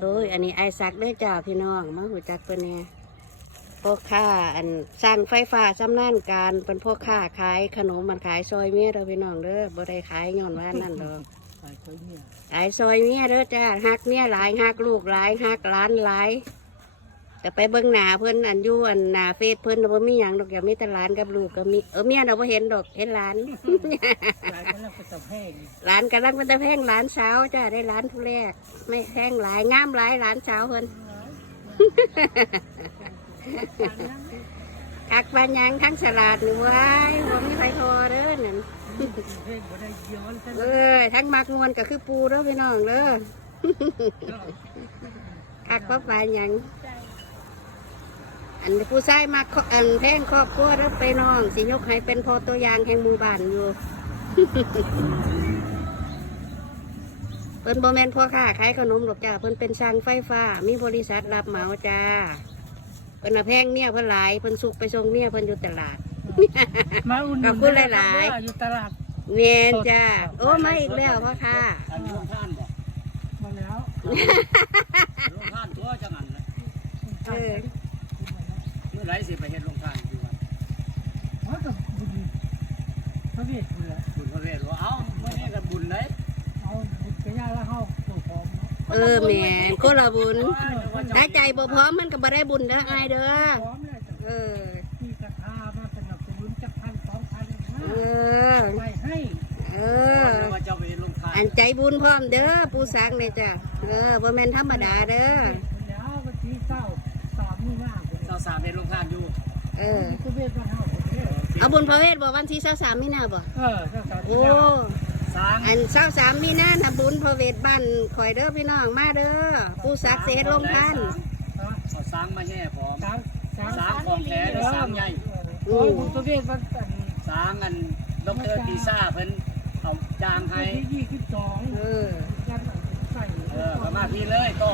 โอ้ย อันนี้ไอซักด้วยจ้าพี่น้องมาหูจักเป็นไงพ่อข้าอันสร้างไฟฟ้าซ้ำนั่นการเป็นพ่อข้าขายขนมมันขายซอยเมียเราพี่น้องเด้อบริขายย้อนว่านั่นเด้อกขายซอยเมียเด้อจ้าหักเมียหลายหักลูกหลายหักล้านหลาย แต่ไปเบิ่งหน้าเพิ่นอันอยู่อันหน้าเฟซเพิ่นน่ะบ่มีหยังดอกอย่ามีแต่หลานกับลูกก็มีเออเมียเราบ่เห็นดอกเห็นหลานหลายคนเราก็จะแห้งหลานกำลังเป็นตะแพงหลานสาวจ้าได้หลานผู้แรกไม่แพงหลายงามหลายหลานสาวเพิ่นคักบานหยังทั้งสลัดหนึ่งไว้หัวมีไฟทอเด้อนั่นแห้งบ่ได้ย้อนท่านเอ้ยทั้งมักงวนก็คือปูเด้อพี่น้องเด้อคักเพราะบานหยัง อันผู้ชายมักอันแพงครอบครัวเด้อไปน้องสิยกให้เป็นพอตัวอย่างแห่งหมู่บ้านอยู่ เพิ่นบ่แม่นพ่อค้าขายขนมหรอกจ้าเพิ่นเป็นช่างไฟฟ้า มีบริษัทรับเหมาจ้าเพิ่นน่ะแพงเมียเพิ่นหลายเพิ่นสุกไปส่งเมียเพิ่นอยู่ตลาด มาอุ่นขอบคุณหลายๆๆอยู่ตลาดเมียนจ้าโอ้มาอีกแล้วพ่อค้าอันลงท่านบอกมาแล้วลงท่านตัวจังหันนะเออเมื่อ ไรสิไปเห็นลงท่านอยู่วัดเพราะกับบุญพระเวทเรือบุญพระเวทว่าเอ้าเมื่อนี้กับบุญเลยเอาบุญกระยาแล้วเข้าตัวพร้อมเนาะเออแม่นคนละบุญว่าถ้าใจบ่พร้อมมันก็บ่ได้บุญเด้ออายเด้อพร้อมเลยจะเออที่กระทามาสนับสนุนจักพันสองพันเออไปให้เออว่าเจ้าไปเห็นลงท่านอันใจบุญพร้อมเด้อปูสักเนี่ยจ้ะเออบ่แม่นธรรมดาเด้อ แล้ววันที่เก้าสามมีนาคม เจ้า สามเห็นลงท่านอยู่เออพระเวทมาเท่าผมเนี่ยเอาบุญพระเวทบ่วันที่23มีนาบ่เออเจ้าสาวโอ้สร้างอัน23มีนาน่ะบุญพระเวทบ้านข่อยเด้อพี่น้องมาเด้อปูสักสิเฮ็ดลงทันเอาสร้างมาแย่พร้อมสามสามสร้างของแท้หรือสร้างใหญ่โอ้ยบุญพระเวทมันอันสร้างอันดอกเตอรปีซ่าเพิ่นเอาจางให้ที่ยี่สิบสองเออยันใส่เออประมาณพี่เลยก็